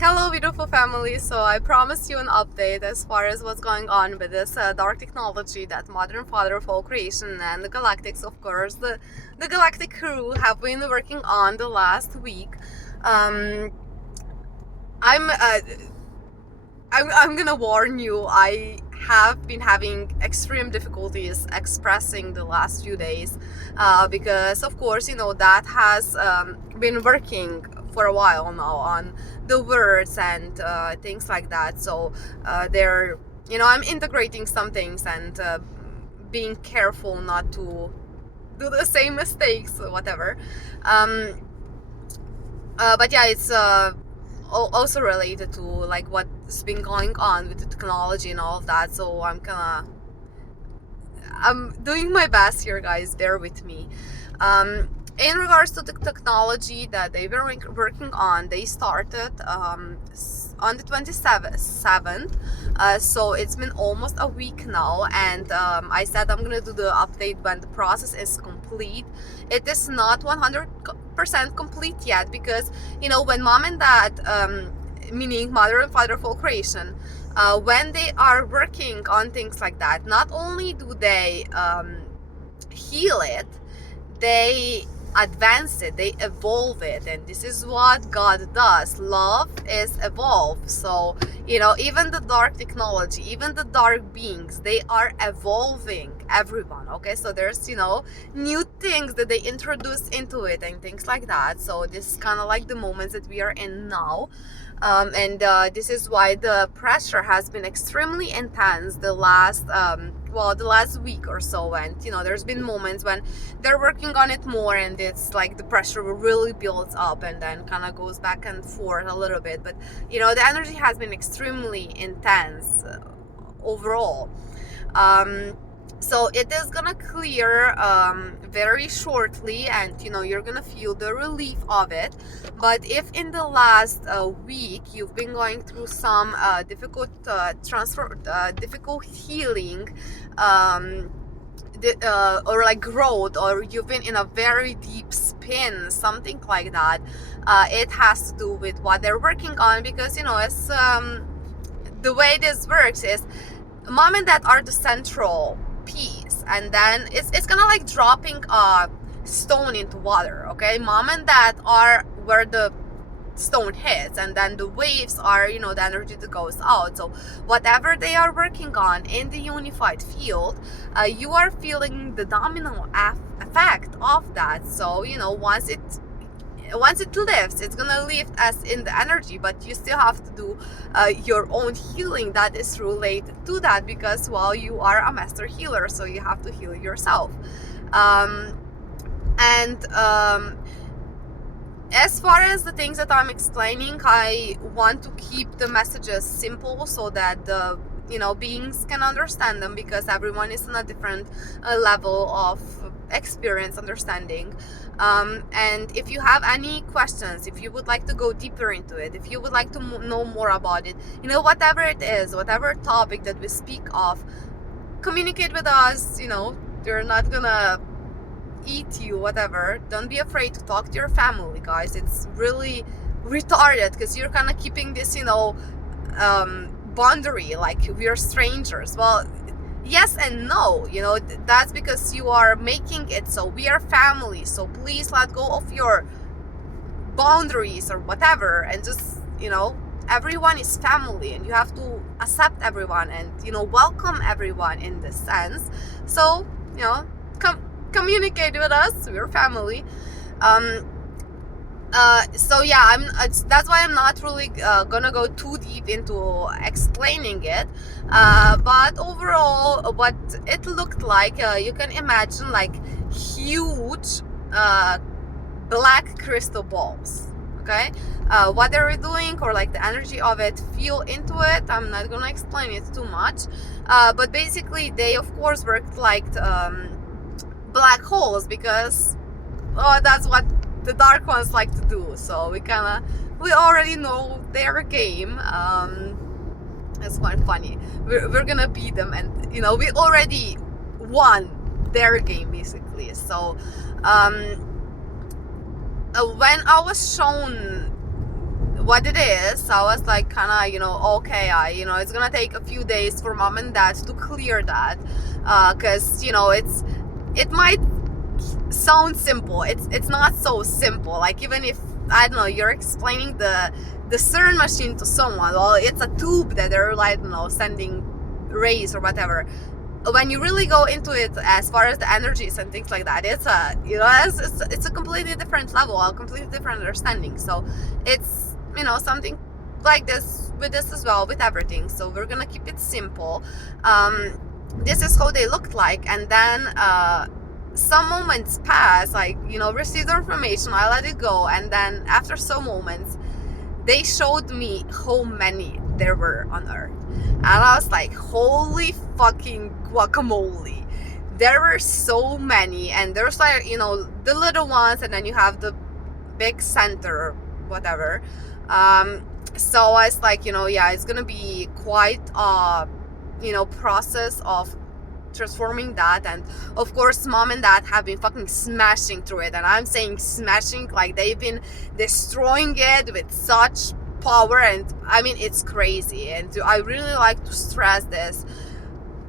Hello, beautiful family. So I promised you an update as far as what's going on with this dark technology that Modern Father of all creation and the Galactics, of course, the Galactic crew have been working on the last week. Um, I'm uh, I'm gonna warn you. I have been having extreme difficulties expressing the last few days because, of course, that has been working for a while now on the words and things like that. So I'm integrating some things and being careful not to do the same mistakes or whatever. Um, but yeah, it's also related to like what's been going on with the technology and all of that. So I'm doing my best here, guys. Bear with me. In regards to the technology that they were working on, they started on the 27th. So it's been almost a week now, and I said I'm gonna do the update when the process is complete. It is not 100% complete yet because when mom and dad, meaning mother and father of all creation, when they are working on things like that, not only do they heal it, they advance it, they evolve it. And this is what God does. Love is evolve. So even the dark technology, even the dark beings, they are evolving everyone. Okay, so there's new things that they introduce into it and things like that. So this is kind of like the moments that we are in now. And this is why the pressure has been extremely intense the last week or so. And there's been moments when they're working on it more, and it's like the pressure really builds up and then kind of goes back and forth a little bit. But the energy has been extremely intense overall. So it is gonna clear very shortly, and you're gonna feel the relief of it. But if in the last week you've been going through some difficult healing, or like growth, or you've been in a very deep spin, something like that, it has to do with what they're working on. Because it's the way this works is mom and dad are the central piece, and then it's kind of like dropping a stone into water. Okay, mom and dad are where the stone hits, and then the waves are the energy that goes out. So whatever they are working on in the unified field, you are feeling the domino effect of that. So once it lifts, it's gonna lift us in the energy, but you still have to do your own healing that is related to that, because you are a master healer, so you have to heal yourself. And as far as the things that I'm explaining, I want to keep the messages simple so that the beings can understand them, because everyone is on a different level of experience, understanding. And if you have any questions, if you would like to go deeper into it, if you would like to know more about it, whatever it is, whatever topic that we speak of, communicate with us. They're not gonna eat you, whatever. Don't be afraid to talk to your family, guys. It's really retarded because you're kind of keeping this boundary, like we are strangers. Well, yes and no. That's because you are making it so we are family. So please let go of your boundaries or whatever, and just everyone is family, and you have to accept everyone and welcome everyone in this sense. So communicate with us, we're family. So yeah, that's why I'm not really gonna go too deep into explaining it. But overall, what it looked like, you can imagine like huge black crystal balls. Okay, what they're doing, or like the energy of it, feel into it. I'm not gonna explain it too much, but basically they of course worked like black holes, because that's what the dark ones like to do. So we already know their game. It's quite funny. We're gonna beat them, and we already won their game basically. So when I was shown what it is. So I was like, kind of, okay, it's gonna take a few days for mom and dad to clear that, because it might sound simple. It's not so simple. Like, even if, I don't know, you're explaining the CERN machine to someone, well, it's a tube that they're, like, sending rays or whatever. When you really go into it, as far as the energies and things like that, it's a completely different level, a completely different understanding. So it's, something like this with this as well, with everything. So we're gonna keep it simple. This is how they looked like, and then some moments pass, like, receive the information, I let it go, and then after some moments they showed me how many there were on Earth. And I was like, holy fucking guacamole. There were so many. And there's, like, the little ones, and then you have the big center or whatever. So I was like, it's gonna be quite process of transforming that. And of course, mom and dad have been fucking smashing through it. And I'm saying smashing, like, they've been destroying it with such power, and I mean, it's crazy. And I really like to stress this: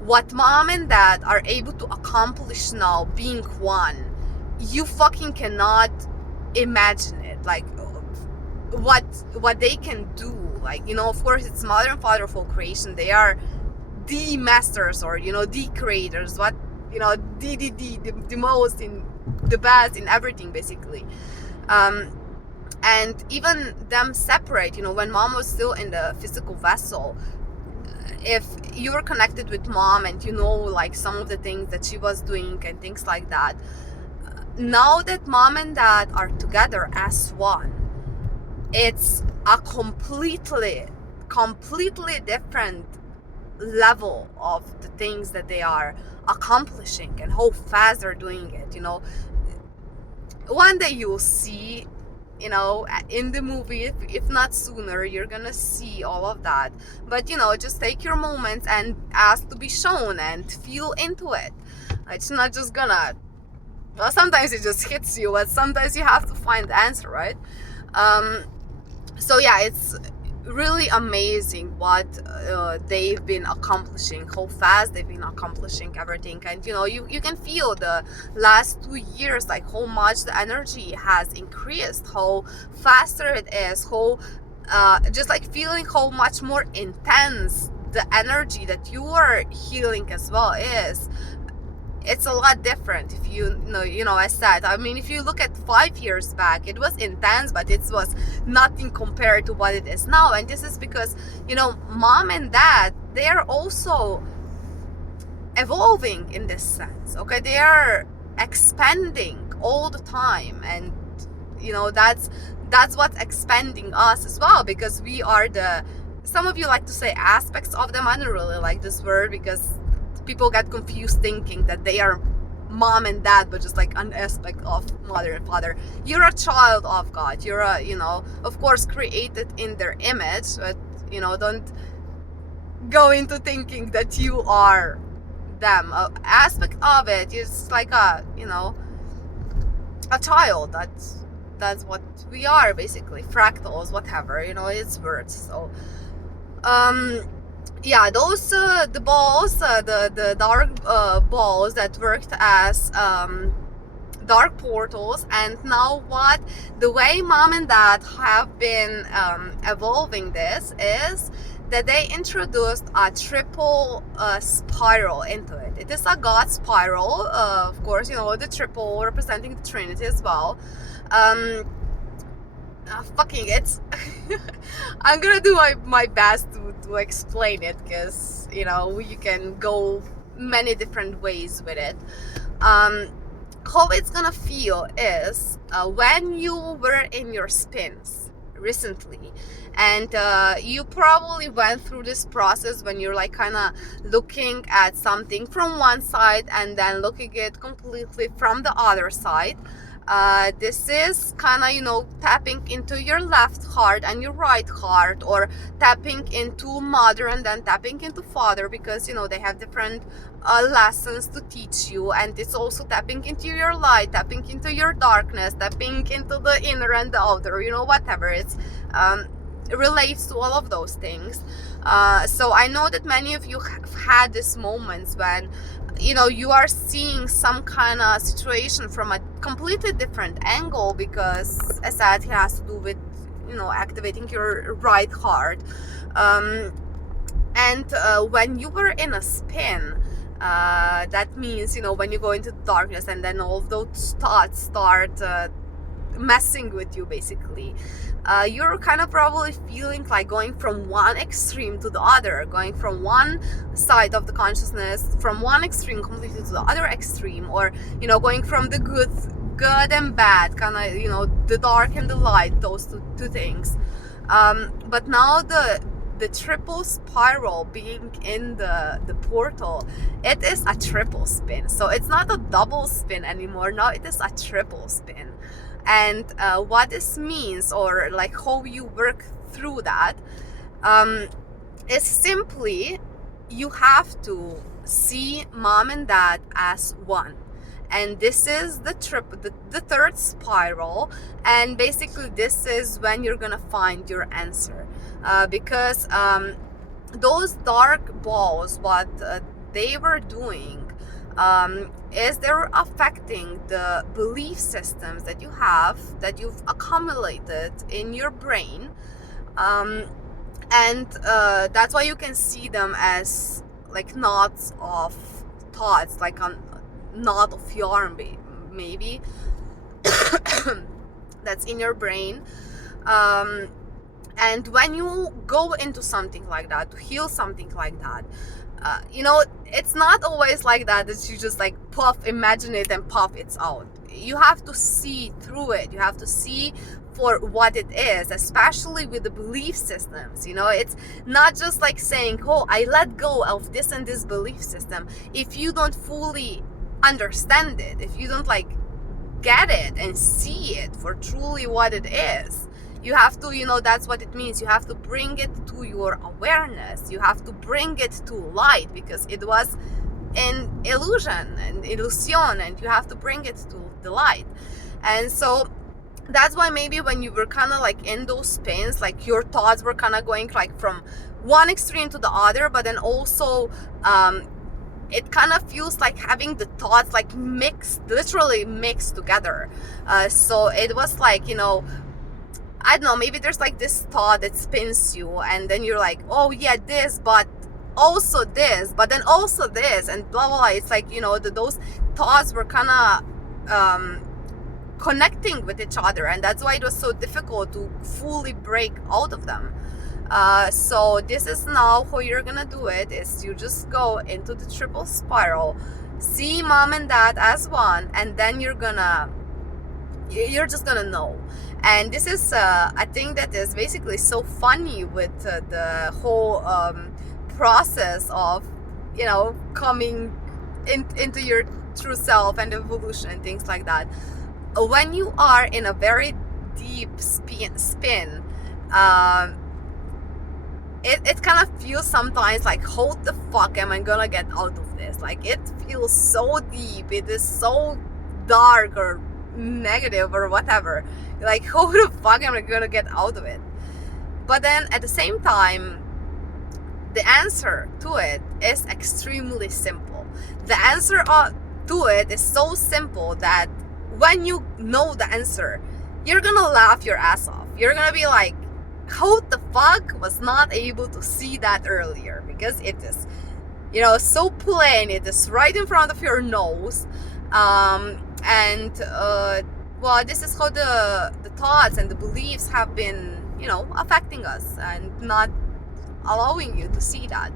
what mom and dad are able to accomplish now, being one, you fucking cannot imagine it. Like, what they can do. Like, of course, it's mother and father of all creation. They are the masters, or the creators, what the most, in the best in everything, basically. And even them separate, when mom was still in the physical vessel, if you were connected with mom and like some of the things that she was doing and things like that, now that mom and dad are together as one, it's a completely different level of the things that they are accomplishing and how fast they're doing it. One day you'll see, in the movie, if not sooner, you're gonna see all of that. But just take your moments and ask to be shown and feel into it. It's not just gonna, well, sometimes it just hits you, but sometimes you have to find the answer, right? So yeah, it's really amazing what they've been accomplishing, how fast they've been accomplishing everything. And you can feel the last 2 years, like, how much the energy has increased, how faster it is, how just like feeling how much more intense the energy that you are healing as well is. It's a lot different. If I said, I mean, if you look at 5 years back, it was intense, but it was nothing compared to what it is now. And this is because, mom and dad, they are also evolving in this sense. Okay, they are expanding all the time, and that's what's expanding us as well, because we are some of you like to say aspects of them. I don't really like this word, because people get confused thinking that they are mom and dad, but just like an aspect of mother and father. You're a child of God. You're of course, created in their image, but don't go into thinking that you are them. An aspect of it is like a child. That's what we are, basically. Fractals, whatever, it's words. So yeah, those the balls, the dark balls that worked as dark portals. And now the way mom and dad have been evolving this is that they introduced a triple spiral into it. It is a God spiral, of course, the triple representing the Trinity as well. It's I'm gonna do my best to explain it, because you can go many different ways with it. How it's gonna feel is when you were in your spins recently, and you probably went through this process when you're like kind of looking at something from one side and then looking at it completely from the other side. This is kind of, tapping into your left heart and your right heart, or tapping into mother and then tapping into father, because, they have different lessons to teach you. And it's also tapping into your light, tapping into your darkness, tapping into the inner and the outer, whatever. It's relates to all of those things. So I know that many of you have had these moments when, you know, you are seeing some kind of situation from a completely different angle, because as I said, it has to do with, you know, activating your right heart. And when you were in a spin, that means, you know, when you go into darkness and then all of those thoughts start messing with you, basically, you're kind of probably feeling like going from one extreme to the other, going from one side of the consciousness, from one extreme completely to the other extreme, or, you know, going from the good and bad, kind of, you know, the dark and the light, those two things. But now the triple spiral being in the portal, it is a triple spin. So it's not a double spin anymore. Now it is a triple spin. And what this means, or like how you work through that, is simply you have to see mom and dad as one. And this is the third spiral, and basically this is when you're gonna find your answer, because those dark balls, what they were doing, is they were affecting the belief systems that you have, that you've accumulated in your brain, and that's why you can see them as like knots of thoughts, like a knot of yarn, maybe that's in your brain. And when you go into something like that, to heal something like that, you know, it's not always like that you just like puff, imagine it and pop it out. You have to see through it. You have to see for what it is, especially with the belief systems. You know, it's not just like saying, oh, I let go of this and this belief system. If you don't fully understand it, if you don't like get it and see it for truly what it is, you have to, you know, that's what it means. You have to bring it to your awareness. You have to bring it to light, because it was an illusion and illusion, and you have to bring it to the light. And so that's why maybe when you were kind of like in those spins, like your thoughts were kind of going like from one extreme to the other, but then also it kind of feels like having the thoughts like literally mixed together. So it was like, you know, I don't know, maybe there's like this thought that spins you, and then you're like, oh yeah, this, but also this, but then also this, and blah blah blah. It's like, you know, those thoughts were kind of connecting with each other, and that's why it was so difficult to fully break out of them. So this is now how you're gonna do it, is you just go into the triple spiral, see mom and dad as one, and then you're just gonna know. And this is a thing that is basically so funny with the whole process of, you know, coming into your true self and evolution and things like that. When you are in a very deep spin, it kind of feels sometimes like, how the fuck am I gonna get out of this? Like, it feels so deep, it is so dark or negative or whatever. Like, how the fuck am I gonna get out of it? But then at the same time, the answer to it is extremely simple. The answer to it is so simple that when you know the answer, you're gonna laugh your ass off. You're gonna be like, how the fuck was not able to see that earlier? Because it is, you know, so plain. It is right in front of your nose. Well, this is how the thoughts and the beliefs have been, you know, affecting us and not allowing you to see that.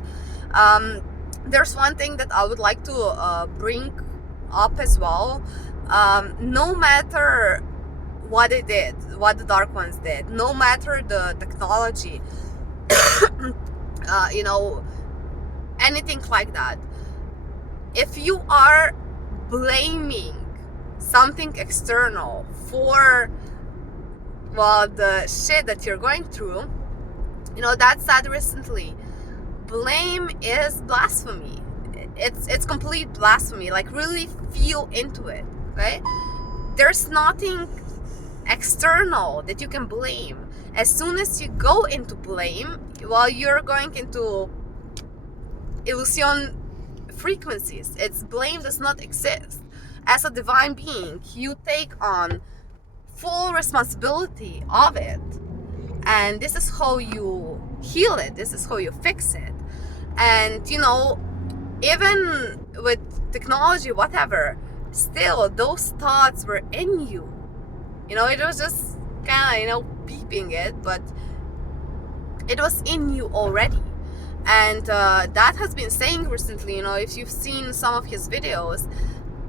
There's one thing that I would like to bring up as well. No matter what it did, what the Dark Ones did, no matter the technology, you know, anything like that, if you are blaming something external for, well, the shit that you're going through, you know, that's said recently, blame is blasphemy. It's complete blasphemy. Like, really feel into it, okay? There's nothing external that you can blame. As soon as you go into blame, well, you're going into illusion frequencies. It's blame does not exist. As a divine being, you take on full responsibility of it, and this is how you heal it, this is how you fix it. And you know, even with technology, whatever, still those thoughts were in you. You know, it was just kind of, you know, beeping it, but it was in you already. And that has been saying recently, you know, if you've seen some of his videos,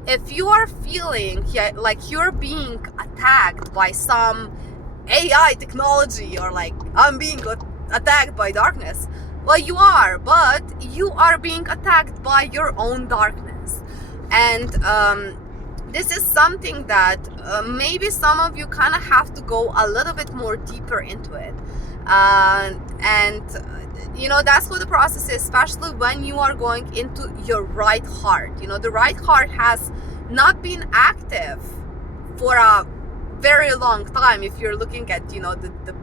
if you are feeling like you're being attacked by some AI technology, or like I'm being attacked by darkness, well, you are, but you are being attacked by your own darkness. And this is something that maybe some of you kind of have to go a little bit more deeper into it. And you know, that's what the process is, especially when you are going into your right heart. You know, the right heart has not been active for a very long time if you're looking at, you know, the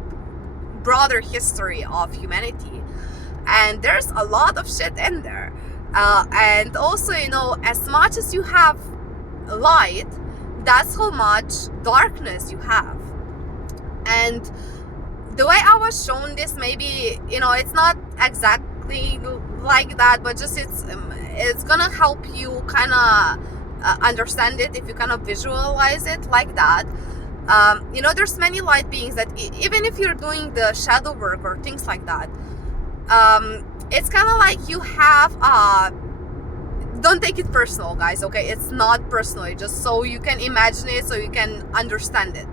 broader history of humanity. And there's a lot of shit in there. And also, you know, as much as you have light, that's how much darkness you have. And the way I was shown this, maybe, you know, it's not exactly like that, but just it's gonna help you kind of understand it if you kind of visualize it like that. You know, there's many light beings that even if you're doing the shadow work or things like that, it's kind of like you have don't take it personal, guys, okay? It's not personal, it's just so you can imagine it, so you can understand it.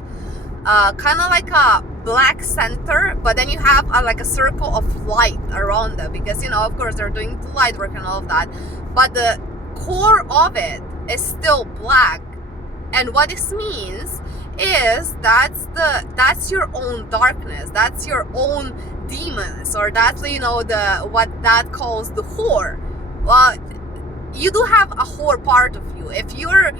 Kind of like a black center, but then you have like a circle of light around them, because, you know, of course they're doing the light work and all of that, but the core of it is still black. And what this means is that's your own darkness, that's your own demons, or that's, you know, the what that calls the whore. Well, you do have a whore part of you. If you're,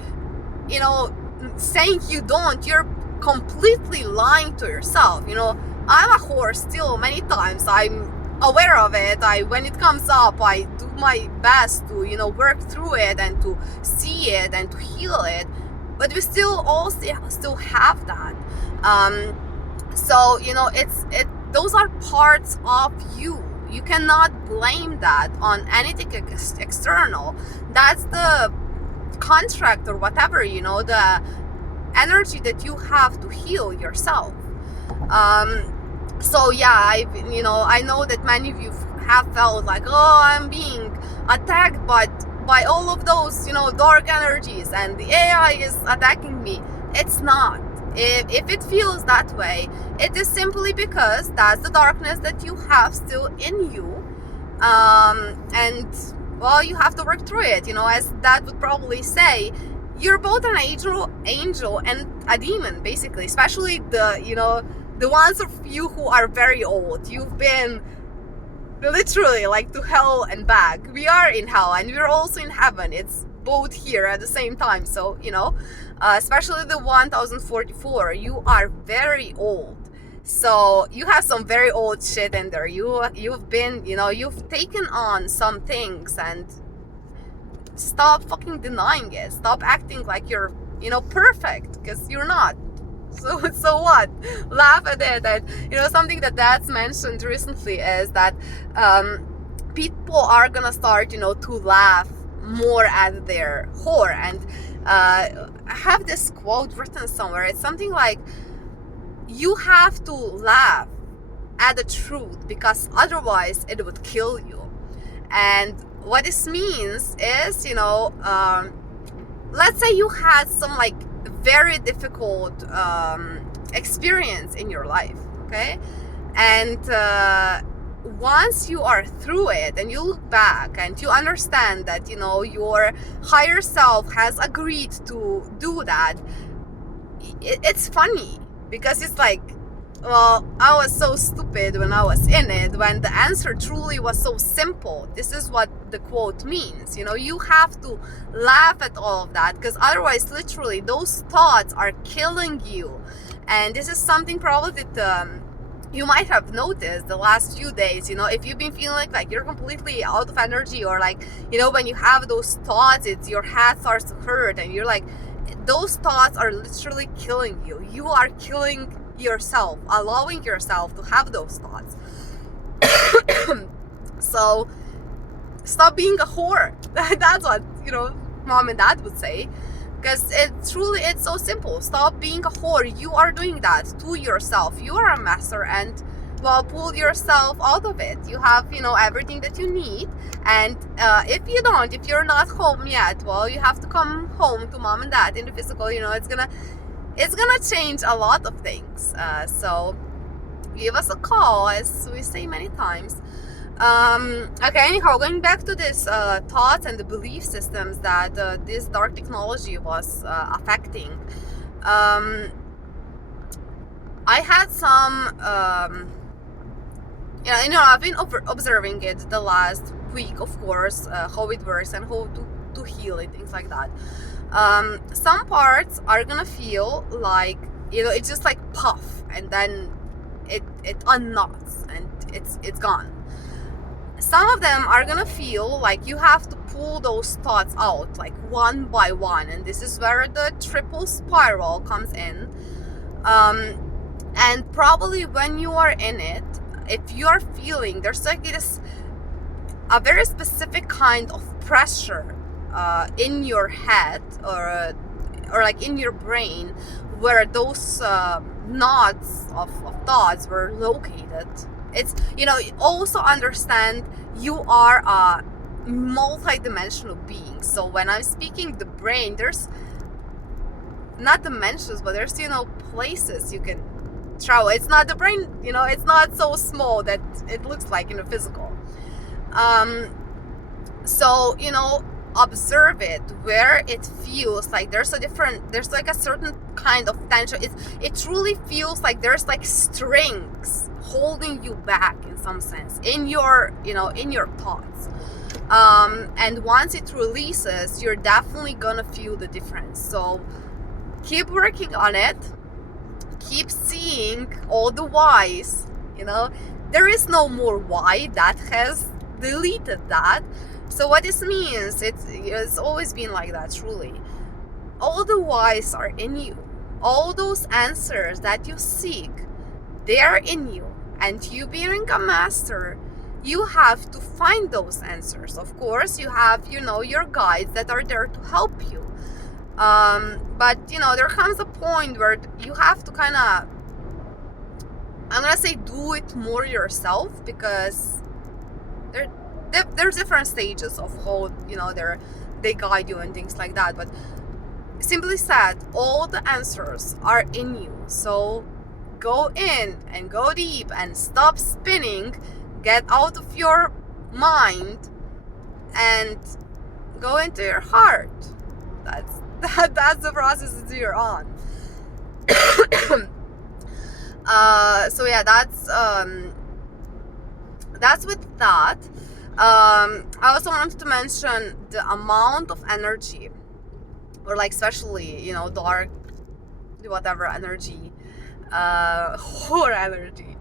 you know, saying you don't, you're completely lying to yourself. You know, I'm a whore still many times. I'm aware of it. When it comes up, I do my best to, you know, work through it and to see it and to heal it. But we still have that. So, you know, those are parts of you. You cannot blame that on anything external. That's the contract or whatever, you know, the energy that you have to heal yourself. So yeah, I know that many of you have felt like, oh, I'm being attacked by all of those, you know, dark energies, and the AI is attacking me. It's not. If it feels that way, it is simply because that's the darkness that you have still in you, and well, you have to work through it. You know, as that would probably say, you're both an angel and a demon, basically. Especially the ones of you who are very old. You've been literally like to hell and back. We are in hell and we're also in heaven. It's both here at the same time. So, you know, especially the 1044, you are very old. So you have some very old shit in there. You've been, you know, you've taken on some things, and stop fucking denying it. Stop acting like you're, you know, perfect, because you're not. So what? Laugh at it. And, you know, something that's mentioned recently is that people are gonna start, you know, to laugh more at their whore. And I have this quote written somewhere. It's something like, you have to laugh at the truth because otherwise it would kill you. And what this means is, you know, let's say you had some like very difficult experience in your life, okay? And once you are through it and you look back and you understand that, you know, your higher self has agreed to do that, it's funny, because it's like, well, I was so stupid when I was in it, when the answer truly was so simple. This is what the quote means. You know, you have to laugh at all of that, because otherwise, literally, those thoughts are killing you. And this is something probably that you might have noticed the last few days, if you've been feeling like you're completely out of energy, or like, when you have those thoughts, it's your head starts to hurt, and you're like, those thoughts are literally killing you. You are killing yourself, allowing yourself to have those thoughts. So stop being a whore. That's what, mom and dad would say. Because it's so simple. Stop being a whore. You are doing that to yourself. You are a master, and pull yourself out of it. You have, everything that you need. And if you're not home yet, you have to come home to mom and dad in the physical. It's gonna change a lot of things. So give us a call, as we say many times. Okay, anyhow, going back to this thoughts and the belief systems that this dark technology was affecting. I had some, I've been observing it the last week, of course, how it works and how to heal it, things like that. Some parts are gonna feel like, it's just like puff, and then it unknots and it's gone. Some of them are gonna feel like you have to pull those thoughts out, like one by one, and this is where the triple spiral comes in. And probably when you are in it, if you are feeling there's like this a very specific kind of pressure in your head, or like in your brain, where those knots of thoughts were located. It's, also understand you are a multi-dimensional being. So when I'm speaking the brain, there's not dimensions, but there's, places you can travel. It's not the brain, it's not so small that it looks like in the physical. So, observe it where it feels like there's like a certain kind of tension. It truly feels like there's like strings holding you back in some sense in your thoughts. And once it releases, you're definitely gonna feel the difference. So keep working on it, keep seeing all the whys. There is no more why. That has deleted that. So what this means, it's always been like that, truly. All the whys are in you. All those answers that you seek, they are in you. And you being a master, you have to find those answers. Of course, you have, your guides that are there to help you. But, there comes a point where you have to kind of, I'm going to say, do it more yourself, because there's different stages of how, they guide you and things like that. But simply said, all the answers are in you. So go in and go deep and stop spinning. Get out of your mind and go into your heart. That's the process that you're on. So yeah, that's with that. I also wanted to mention the amount of energy, or like especially, dark, whatever energy, horror energy,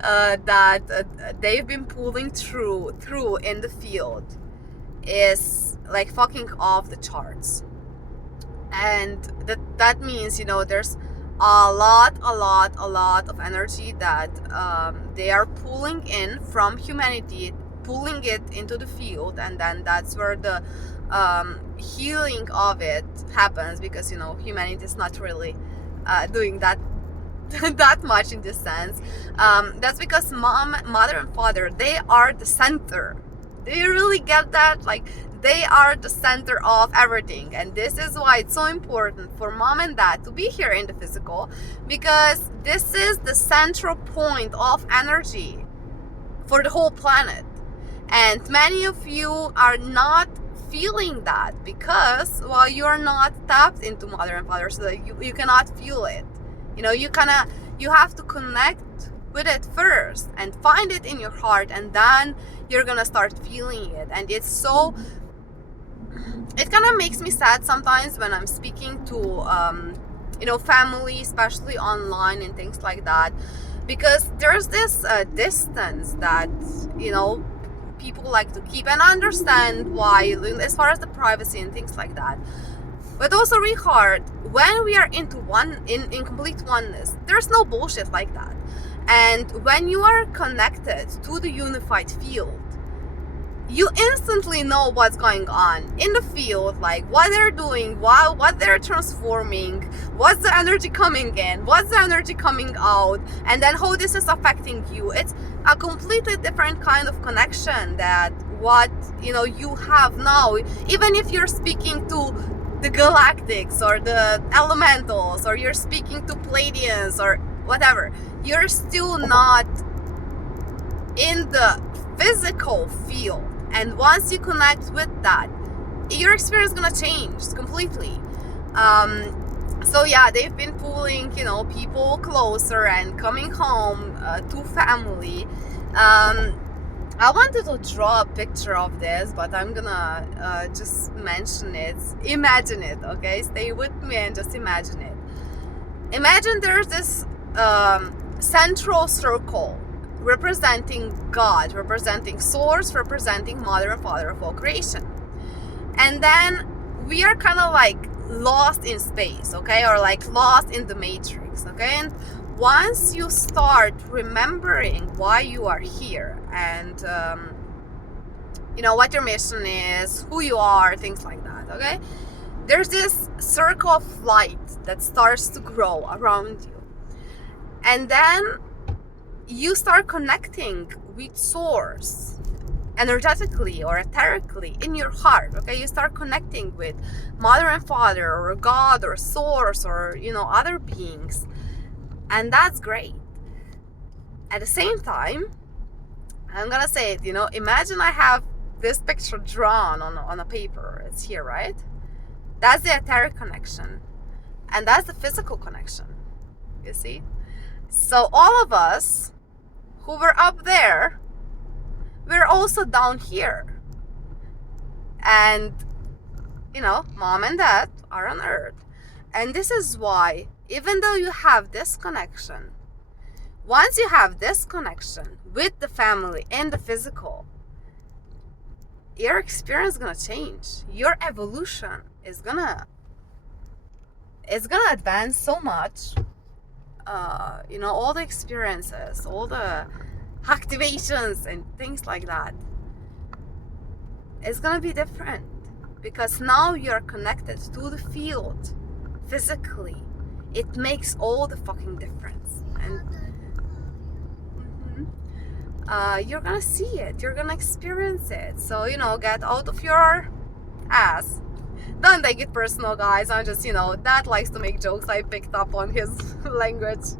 that they've been pulling through in the field is like fucking off the charts. And that means, there's a lot of energy that they are pulling in from humanity, pulling it into the field, and then that's where the healing of it happens, because humanity is not really doing that that much in this sense. That's because mother and father, they are the center. Do you really get that? Like, they are the center of everything. And this is why it's so important for mom and dad to be here in the physical, because this is the central point of energy for the whole planet. And many of you are not feeling that because, you are not tapped into mother and father, so that you cannot feel it. You have to connect with it first and find it in your heart, and then you're gonna start feeling it. And it kind of makes me sad sometimes when I'm speaking to family, especially online and things like that, because there's this distance that, you know, people like to keep, and understand why, as far as the privacy and things like that. But also, Richard, when we are into one, in complete oneness, there's no bullshit like that. And when you are connected to the unified field, you instantly know what's going on in the field, like what they're doing, what they're transforming, what's the energy coming in, what's the energy coming out, and then how this is affecting you. It's a completely different kind of connection that what, you know, you have now. Even if you're speaking to the galactics or the elementals, or you're speaking to Pleiadians or whatever, you're still not in the physical field. And once you connect with that, your experience is gonna change completely. So yeah, they've been pulling, you know, people closer and coming home to family. I wanted to draw a picture of this, but I'm gonna just mention it. Imagine it, okay? Stay with me and just imagine it. Imagine there's this central circle representing God, representing Source, representing Mother and Father of all creation. And then we are kind of like lost in space, okay? Or like lost in the matrix, okay? And once you start remembering why you are here and you know what your mission is, who you are, things like that, okay? There's this circle of light that starts to grow around you. And then you start connecting with Source energetically or etherically in your heart, okay? You start connecting with Mother and Father or God or Source or, you know, other beings. And that's great. At the same time, I'm gonna say it, you know, imagine I have this picture drawn on a paper. It's here, right? That's the etheric connection. And that's the physical connection. You see? So all of us who were up there, we're also down here. And, you know, Mom and Dad are on Earth. And this is why, even though you have this connection, once you have this connection with the family and the physical, your experience is gonna change. Your evolution is gonna advance so much. You know, all the experiences, all the activations and things like that, it's gonna be different, because now you're connected to the field physically. It makes all the fucking difference. And you're gonna see it, you're gonna experience it. So, you know, get out of your ass. Don't take it personal, guys. I'm just, you know, Dad likes to make jokes. I picked up on his language.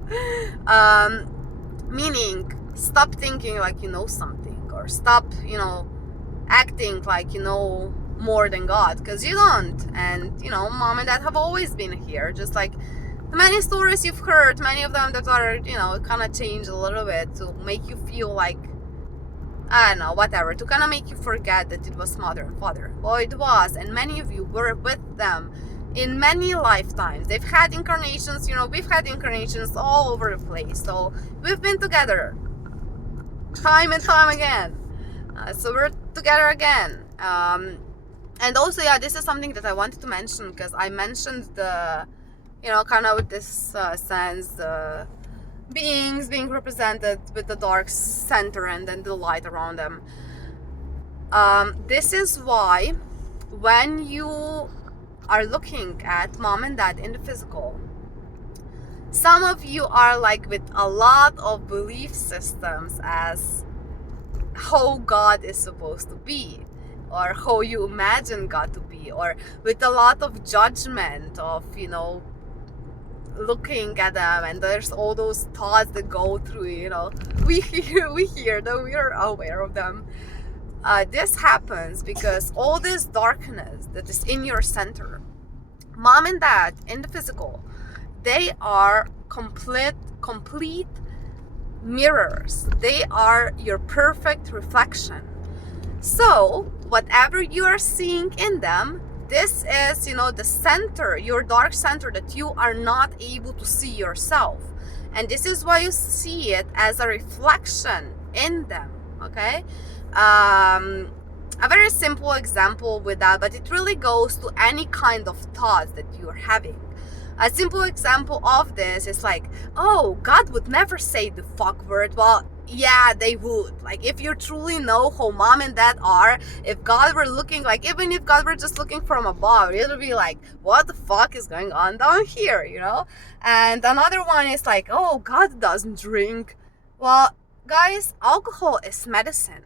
Meaning, stop thinking like you know something, or stop, you know, acting like you know more than God, because you don't. And, you know, Mom and Dad have always been here, just like the many stories you've heard, many of them that are, you know, kind of changed a little bit to make you feel like, I don't know, whatever, to kind of make you forget that it was Mother and Father. Well, it was, and many of you were with them in many lifetimes. They've had incarnations, you know, we've had incarnations all over the place. So we've been together time and time again. So we're together again. And also, yeah, this is something that I wanted to mention, because I mentioned the, you know, kind of with this sense, beings being represented with the dark center and then the light around them. This is why when you are looking at Mom and Dad in the physical, some of you are like with a lot of belief systems as how God is supposed to be, or how you imagine God to be, or with a lot of judgment of, you know, looking at them, and there's all those thoughts that go through, you know, we hear them, we are aware of them. This happens because all this darkness that is in your center, Mom and Dad in the physical, they are complete mirrors. They are your perfect reflection. So whatever you are seeing in them, this is, you know, the center, your dark center that you are not able to see yourself. and this is why you see it as a reflection in them. Okay. A very simple example with that, but it really goes to any kind of thoughts that you're having. A simple example of this is like, oh, God would never say the fuck word. Well, yeah, they would. Like, if you truly know who mom and dad are, if God were looking, like, even if God were just looking from above, it would be like, what the fuck is going on down here, you know? And another one is like, oh, God doesn't drink. Well, guys, alcohol is medicine.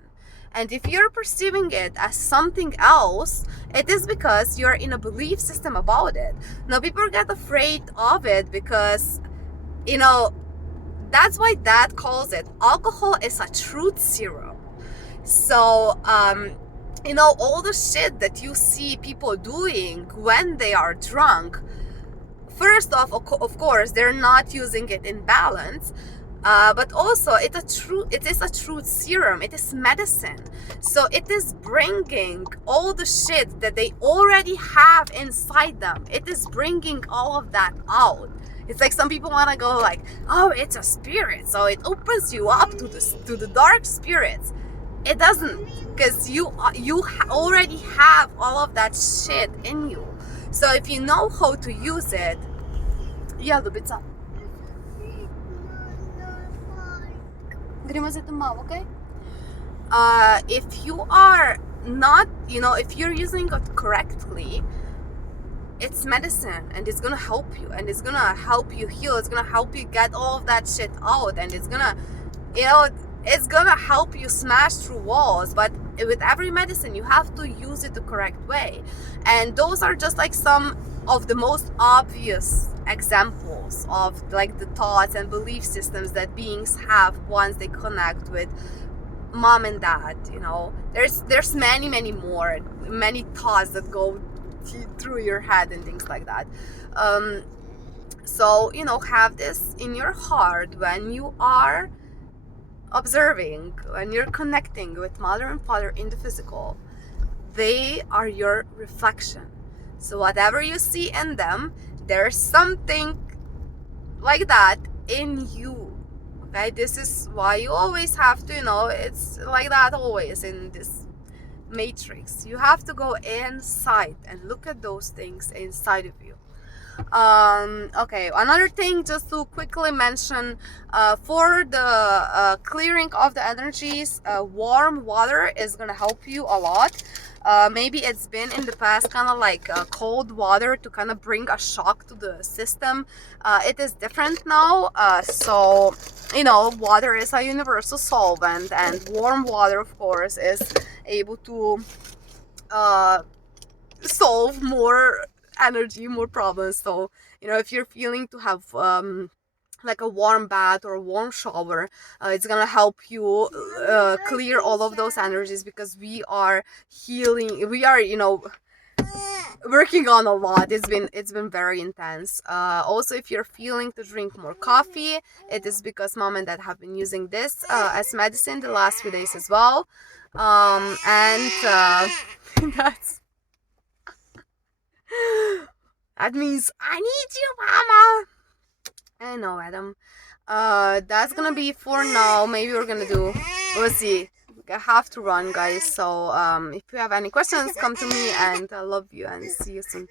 And if you're perceiving it as something else, it is because you're in a belief system about it. Now, people get afraid of it because, you know, that's why Dad calls it, alcohol is a truth serum. So, you know, all the shit that you see people doing when they are drunk, first off, of course, they're not using it in balance. But also it is a truth serum. It is medicine. So it is bringing all the shit that they already have inside them. It is bringing all of that out. It's like some people want to go like, oh, it's a spirit, so it opens you up to the dark spirits. It doesn't, because you already have all of that shit in you. So if you know how to use it, yeah, Lubica. Okay? If you are not, you know, if you're using it correctly, it's medicine, and it's gonna help you, and it's gonna help you heal. It's gonna help you get all of that shit out, and it's gonna, you know, it's gonna help you smash through walls. But with every medicine, you have to use it the correct way. And those are just like some of the most obvious examples of like the thoughts and belief systems that beings have once they connect with mom and dad. You know, there's many more, many thoughts that go through your head and things like that. So, you know, have this in your heart when you are observing, when you're connecting with mother and father in the physical. They are your reflection. So whatever you see in them, there's something like that in you. Okay, this is why you always have to, you know, it's like that always in this matrix. You have to go inside and look at those things inside of you. Okay, another thing just to quickly mention, for the clearing of the energies, warm water is gonna help you a lot. Maybe it's been in the past kind of like cold water to kind of bring a shock to the system. It is different now. So, you know, water is a universal solvent, and warm water, of course, is able to solve more energy, more problems. So, you know, if you're feeling to have like a warm bath or a warm shower, it's gonna help you clear all of those energies, because we are healing, we are, you know, working on a lot. It's been very intense. Also, if you're feeling to drink more coffee, it is because mom and dad have been using this as medicine the last few days as well. And that's that means I need you, mama. I know, Adam. That's gonna be for now. Maybe we'll see. I have to run, guys. So if you have any questions, come to me, and I love you, and see you soon.